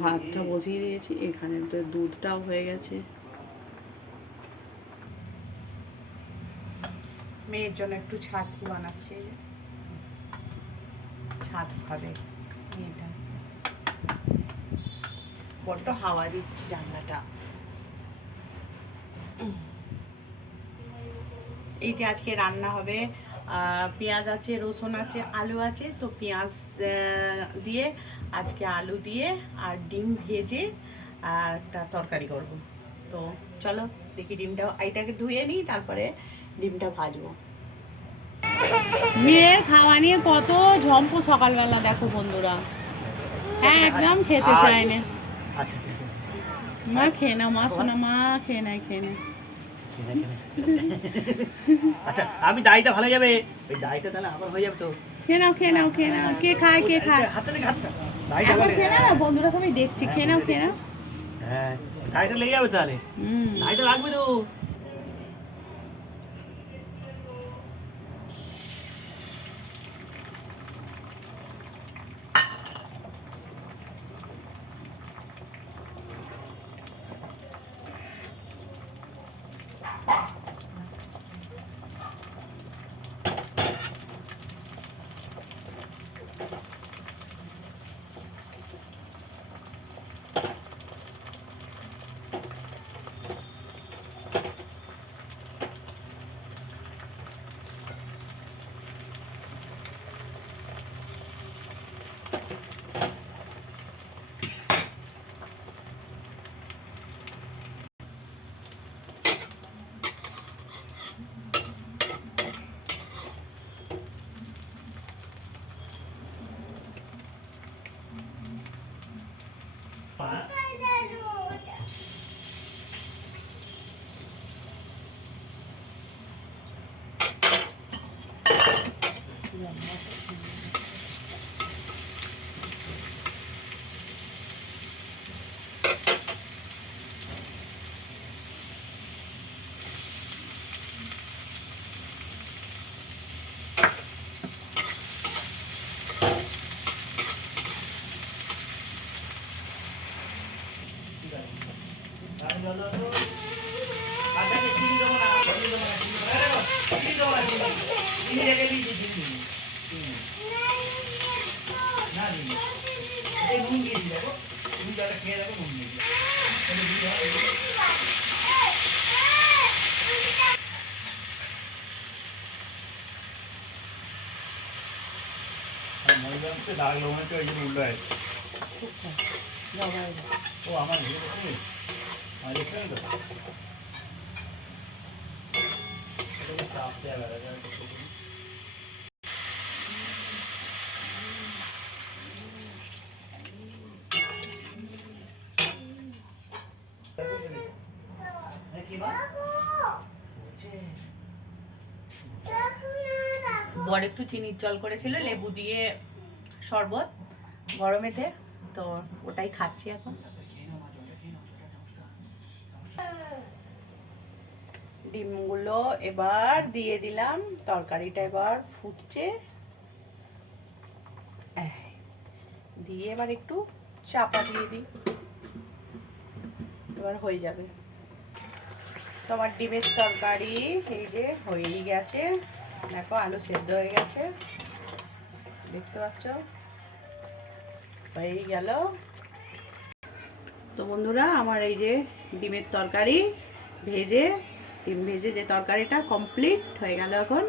ভাতটা বসিয়ে দিয়েছি, এখানে তো দুধটাও হয়ে গেছে। মেয়ের জন্য একটু ছাতু বানাচ্ছে, ছাতু খাবে মেয়েটা। বড্ড হাওয়া দিচ্ছে জানলাটা। এই যে আজকে রান্না হবে, পেঁয়াজ আছে, রসুন আছে, আলু আছে। তো পেঁয়াজ দিয়ে আজকে আলু দিয়ে আর ডিম ভেজে আর একটা তরকারি করব। তো চলো দেখি, ডিমটা এইটাকে ধুয়ে নিই, তারপরে ডিমটা ভাজবো। মেয়ের খাওয়া নিয়ে কত ঝম্প সকালবেলা, দেখো বন্ধুরা। হ্যাঁ, একদম খেতে চায় না। মা খেয়ে নাও, মা শোনা, মা খেয়ে নেয়, খেয়ে নেয়। আচ্ছা, আমি ডাইটা ভালো যাবে, ওই ডাইটা তাহলে আবার হয়ে যাবে তো। খেয়ে নাও, খেয়ে নাও, খেয়ে নাও। কে খায়, কে খায়? হাতটা দেখে হাতটা। এখন খেয়ে নাও, বন্ধুরা সবাই দেখছি। খেয়ে নাও, খেয়ে নাও। হ্যাঁ, ডাইটা লেগে যাবে তাহলে। ডাইটা লাগবে তো। দাঁড়ালো মনে হচ্ছে ওই জন্য উল্টো আছে। ও আমার বড় একটু চিনির জল করেছিল, লেবু দিয়ে শরবত গরমেতে, তো ওটাই খাচ্ছি এখন। ডিমগুলো এবার দিয়ে দিলাম, তরকারিটা এবার ফুটছে, দিয়ে এবার একটু চাপা দিয়ে দিই, এবার হয়ে যাবে। তোমার ডিমের তরকারি এই যে হয়েই গেছে, দেখো আলু সেদ্ধ হয়ে গেছে, দেখতে পাচ্ছ, হয়েই গেল। তো বন্ধুরা, আমার এই যে ডিমের তরকারি ডিম ভেজে যে তরকারিটা কমপ্লিট হয়ে গেল এখন।